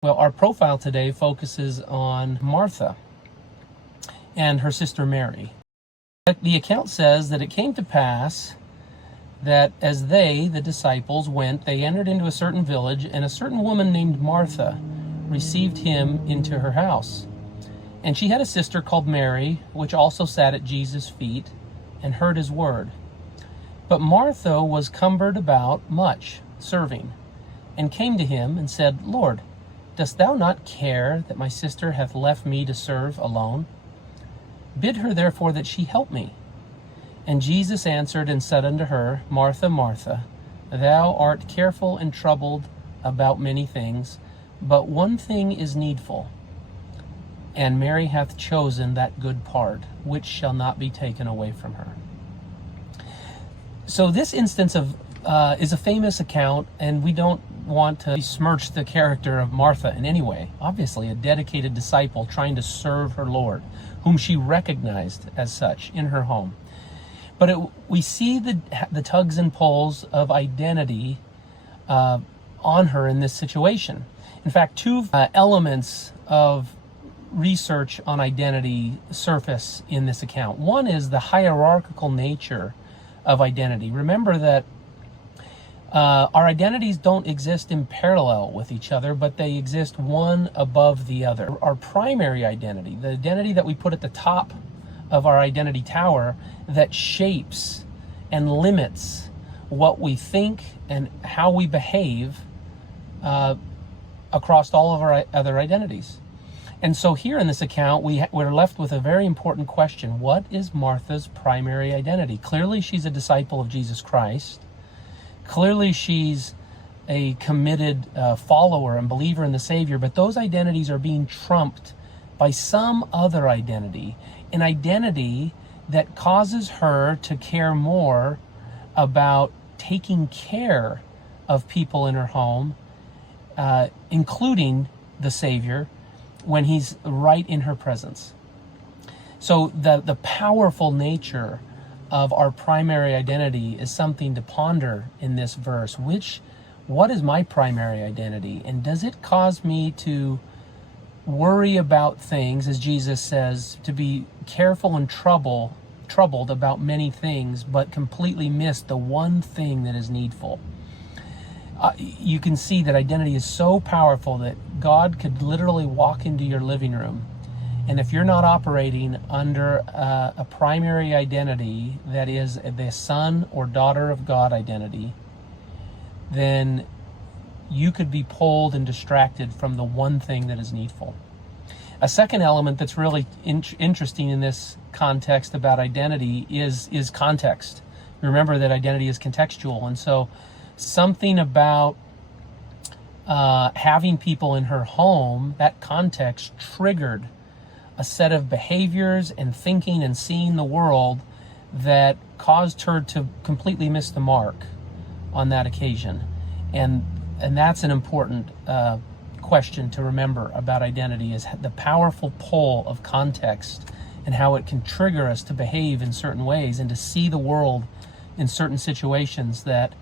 Well, our profile today focuses on Martha and her sister Mary. The account says that it came to pass that as they, the disciples, went, they entered into a certain village, and a certain woman named Martha received him into her house. And she had a sister called Mary, which also sat at Jesus' feet and heard his word. But Martha was cumbered about much, serving, and came to him and said, Lord, dost thou not care that my sister hath left me to serve alone? Bid her therefore that she help me. And Jesus answered and said unto her, Martha, Martha, thou art careful and troubled about many things, but one thing is needful. And Mary hath chosen that good part, which shall not be taken away from her. So this instance is a famous account, and we don't want to besmirch the character of Martha in any way. Obviously, a dedicated disciple trying to serve her Lord, whom she recognized as such in her home. But we see the tugs and pulls of identity on her in this situation. In fact, two elements of research on identity surface in this account. One is the hierarchical nature of identity. Remember that our identities don't exist in parallel with each other, but they exist one above the other. Our primary identity, the identity that we put at the top of our identity tower, that shapes and limits what we think and how we behave across all of our other identities. And so here in this account, we're left with a very important question. What is Martha's primary identity? Clearly, she's a disciple of Jesus Christ. Clearly, she's a committed follower and believer in the Savior, but those identities are being trumped by some other identity, an identity that causes her to care more about taking care of people in her home, including the Savior, when he's right in her presence. So the powerful nature of our primary identity is something to ponder in this verse. What is my primary identity? And does it cause me to worry about things, as Jesus says, to be careful and troubled about many things, but completely miss the one thing that is needful? You can see that identity is so powerful that God could literally walk into your living room, and if you're not operating under a primary identity that is the son or daughter of God identity, then you could be pulled and distracted from the one thing that is needful. A second element that's really interesting in this context about identity is context. Remember that identity is contextual, and so something about having people in her home, that context triggered a set of behaviors and thinking and seeing the world that caused her to completely miss the mark on that occasion. And that's an important question to remember about identity, is the powerful pull of context and how it can trigger us to behave in certain ways and to see the world in certain situations that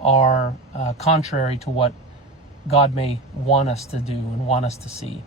are contrary to what God may want us to do and want us to see.